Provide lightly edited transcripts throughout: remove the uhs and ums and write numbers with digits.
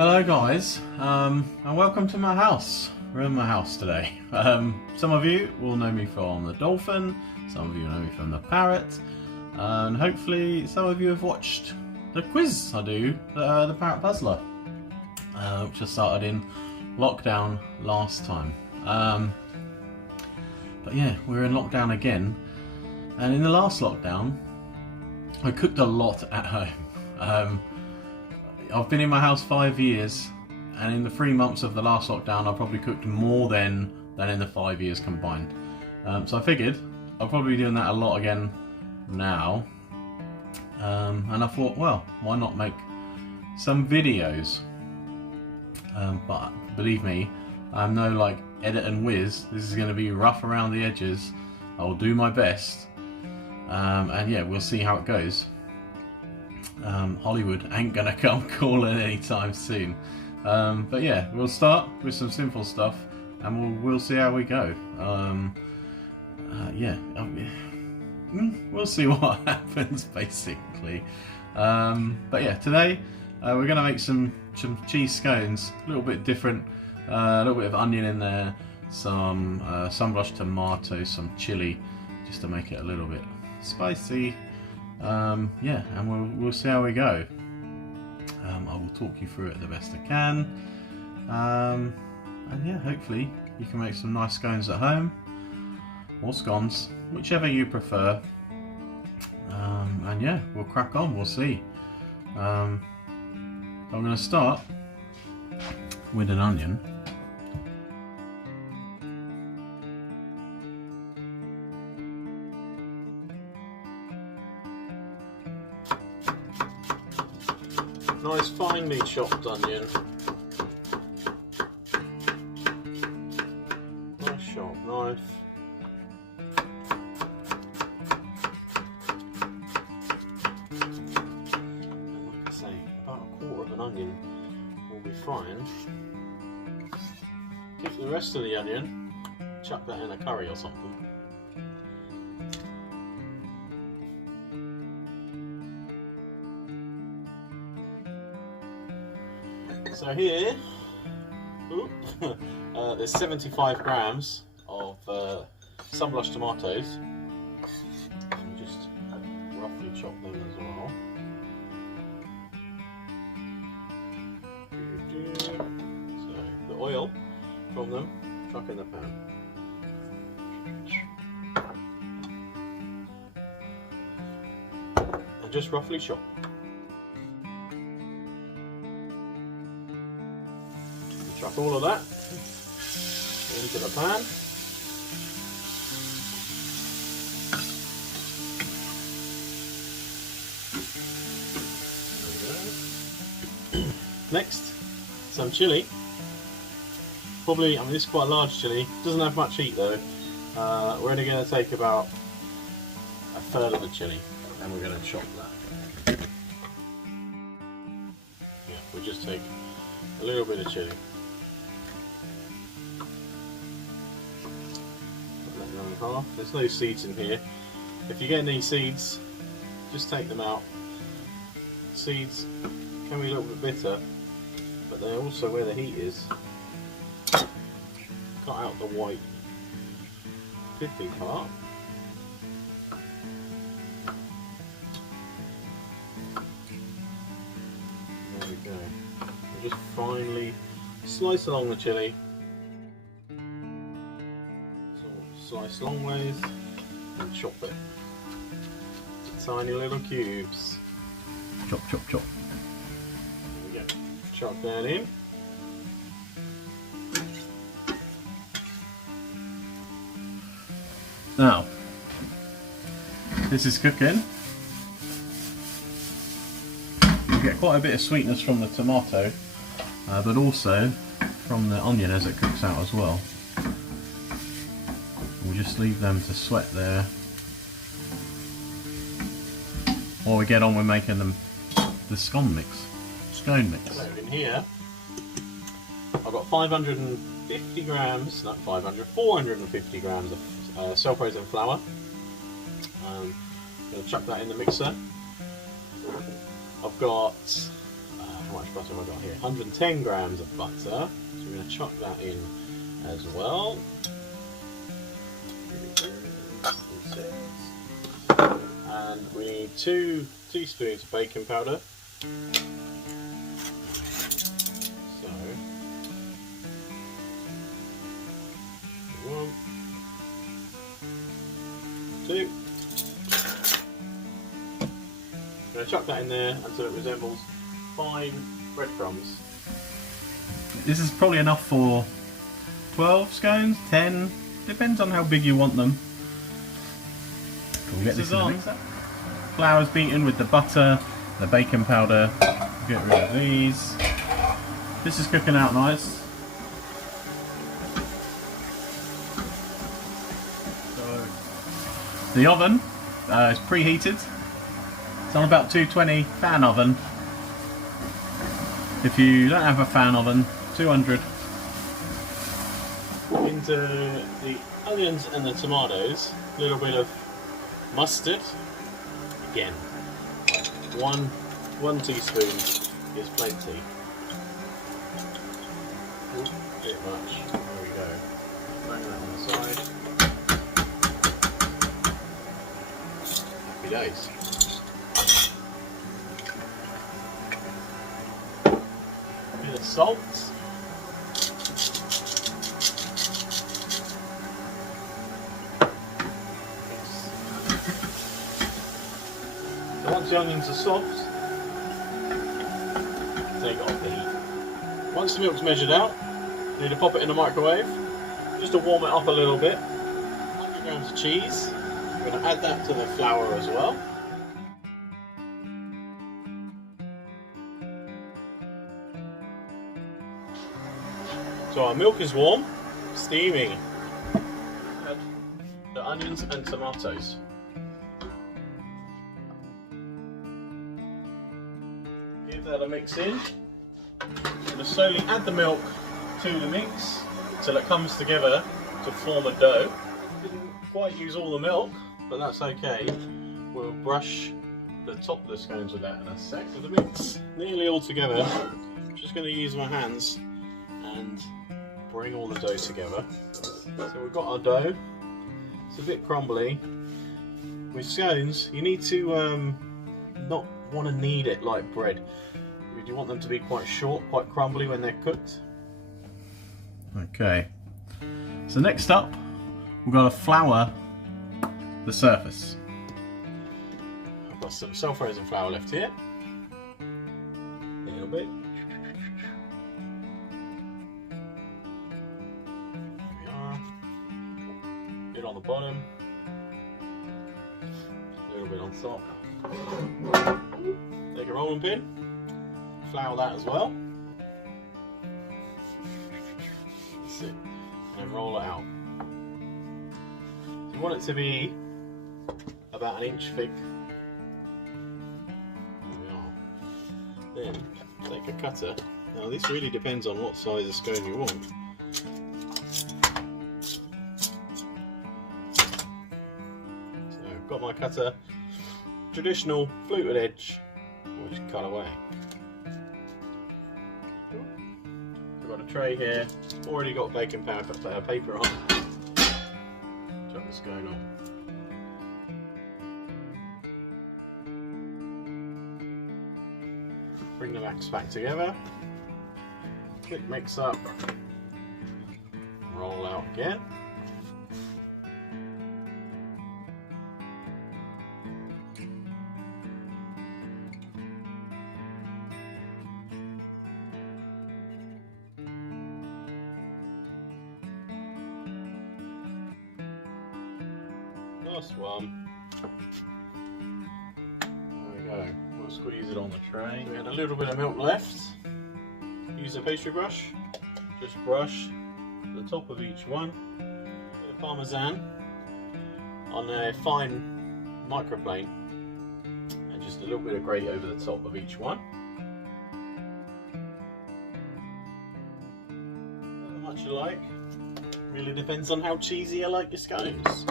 Hello guys, and welcome to my house. We're in my house today. Some of you will know me from the dolphin, some of you know me from the parrot, and hopefully some of you have watched the quiz I do, the Parrot Puzzler, which I started in lockdown last time. But yeah, we're in lockdown again, and in the last lockdown I cooked a lot at home. I've been in my house 5 years, and in the 3 months of the last lockdown I probably cooked more than in the 5 years combined. So I figured I'll probably be doing that a lot again now, and I thought, well, why not make some videos? But believe me, I'm no like edit and whiz. This is going to be rough around the edges. I'll do my best, and yeah, we'll see how it goes. Hollywood ain't gonna come calling anytime soon, but yeah, we'll start with some simple stuff and we'll see how we go. Yeah, we'll see what happens basically. But yeah, today we're gonna make some cheese scones, a little bit different, a little bit of onion in there, some sunblush tomato, some chili, just to make it a little bit spicy. Yeah, and we'll see how we go. I will talk you through it the best I can, and yeah, hopefully you can make some nice scones at home, or scones, whichever you prefer. And yeah, we'll crack on, we'll see. I'm going to start with an onion. Nice finely chopped onion. Nice sharp knife. And like I say, about a quarter of an onion will be fine. Keep the rest of the onion, chuck that in a curry or something. So here, there's 75 grams of sunblush tomatoes. And just roughly chop them as well. So the oil from them, chuck in the pan. And just roughly chop. Chuck all of that into the pan. There we go. Next, some chili. Probably, I mean, this is quite a large chili. Doesn't have much heat though. We're only going to take about a third of the chili, and we're going to chop that. Yeah, we'll just take a little bit of chili. Half. There's no seeds in here. If you get any seeds, just take them out. Seeds can be a little bit bitter, but they're also where the heat is. Cut out the white pithy part. There we go. We'll just finely slice along the chili. Slice long ways and chop it to tiny little cubes. Chop, chop, chop. There we go. Chop that in. Now, this is cooking. You get quite a bit of sweetness from the tomato, but also from the onion as it cooks out as well. We'll just leave them to sweat there while we get on with making them the scone mix. So in here I've got 450 grams of self-raising flour. I'm going to chuck that in the mixer. I've got how much butter have I got here? 110 grams of butter. So we're going to chuck that in as well. And we need 2 teaspoons of baking powder. So 1, 2. I'm going to chuck that in there until it resembles fine breadcrumbs. This is probably enough for 12 scones, 10, depends on how big you want them. We'll get this in the mixer. Flour's beaten with the butter, the baking powder. Get rid of these. This is cooking out nice. So the oven is preheated. It's on about 220 fan oven. If you don't have a fan oven, 200. Into the onions and the tomatoes, a little bit of mustard. Again, one teaspoon is plenty. Ooh, a bit much. There we go. Bang that on the side. Happy days. Bit of salt. So once the onions are soft, take it off the heat. Once the milk's measured out, you need to pop it in the microwave just to warm it up a little bit. 100 grams of cheese. We're going to add that to the flour as well. So our milk is warm, steaming. Add the onions and tomatoes. Give that a mix in. I'm going to slowly add the milk to the mix until it comes together to form a dough. Didn't quite use all the milk, but that's okay. We'll brush the top of the scones with that in a sec. So the mix nearly all together. I'm just going to use my hands and bring all the dough together. So we've got our dough. It's a bit crumbly. With scones, you need to not want to knead it like bread. You want them to be quite short, quite crumbly when they're cooked. Okay. So next up, we've got to flour the surface. I've got some self-raising flour left here. A little bit. Bit on the bottom, a little bit on top. Take a rolling pin, flour that as well. That's it, and roll it out. You want it to be about 1 inch thick. There we are. Then take a cutter. Now this really depends on what size of scone you want. Got my cutter, traditional fluted edge, which cut away. I've got a tray here, already got baking powder paper on. Chuck the scone on. Bring the backs back together, quick mix up, roll out again. Last one. There we go. We'll squeeze it on the tray. We had a little bit of milk left. Use a pastry brush. Just brush the top of each one. Bit of parmesan on a fine microplane, and just a little bit of grate over the top of each one. How much you like. Really depends on how cheesy you like your scones.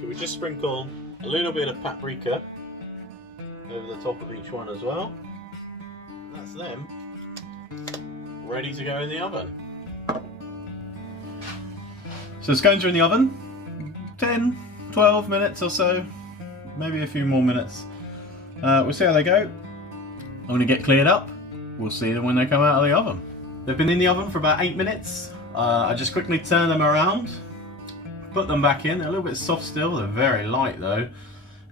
So we just sprinkle a little bit of paprika over the top of each one as well. And that's them. ready to go in the oven. So the scones are in the oven, 10, 12 minutes or so, maybe a few more minutes. We'll see how they go. I'm going to get cleared up. We'll see them when they come out of the oven. They've been in the oven for about 8 minutes. I just quickly turn them around, put them back in. They're a little bit soft still, they're very light though.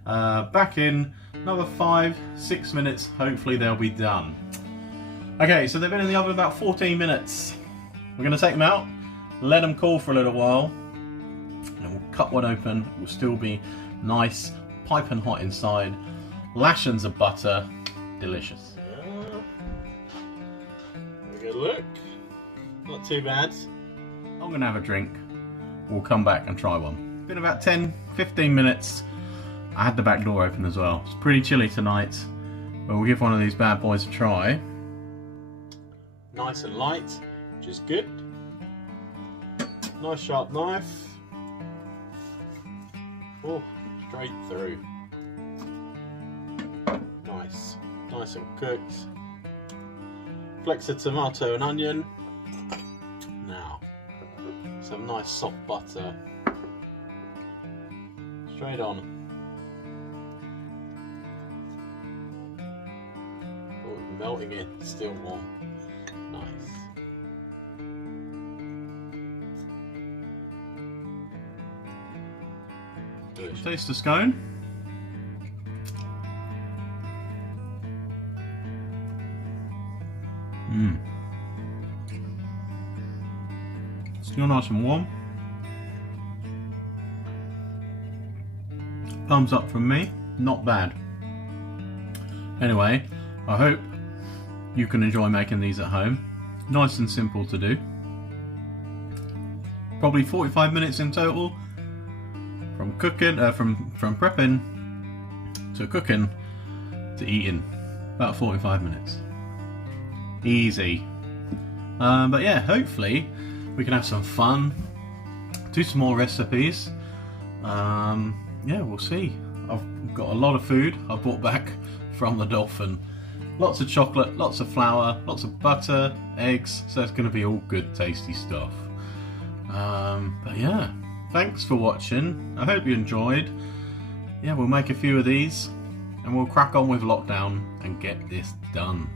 Back in, another 5-6 minutes, hopefully they'll be done. Okay, so they've been in the oven about 14 minutes. We're going to take them out, let them cool for a little while, and we'll cut one open. It will still be nice, piping hot inside. Lashings of butter, delicious. Have a good look. Not too bad. I'm going to have a drink. We'll come back and try one. Been about 10-15 minutes. I had the back door open as well. It's pretty chilly tonight, but we'll give one of these bad boys a try. Nice and light, which is good. Nice sharp knife. Oh, straight through. Nice, nice and cooked. Flecks of tomato and onion. Now, some nice soft butter. Straight on. Oh, melting in, still warm. Nice. Delicious. Taste the scone. Still nice and warm. Thumbs up from me, not bad. Anyway, I hope you can enjoy making these at home. Nice and simple to do. Probably 45 minutes in total from cooking, from prepping to cooking to eating. About 45 minutes. Easy. But yeah, hopefully we can have some fun, do some more recipes. Yeah, we'll see. I've got a lot of food I brought back from the Dolphin. Lots of chocolate, lots of flour, lots of butter, eggs, so it's going to be all good tasty stuff. But yeah, thanks for watching. I hope you enjoyed. Yeah, we'll make a few of these and we'll crack on with lockdown and get this done.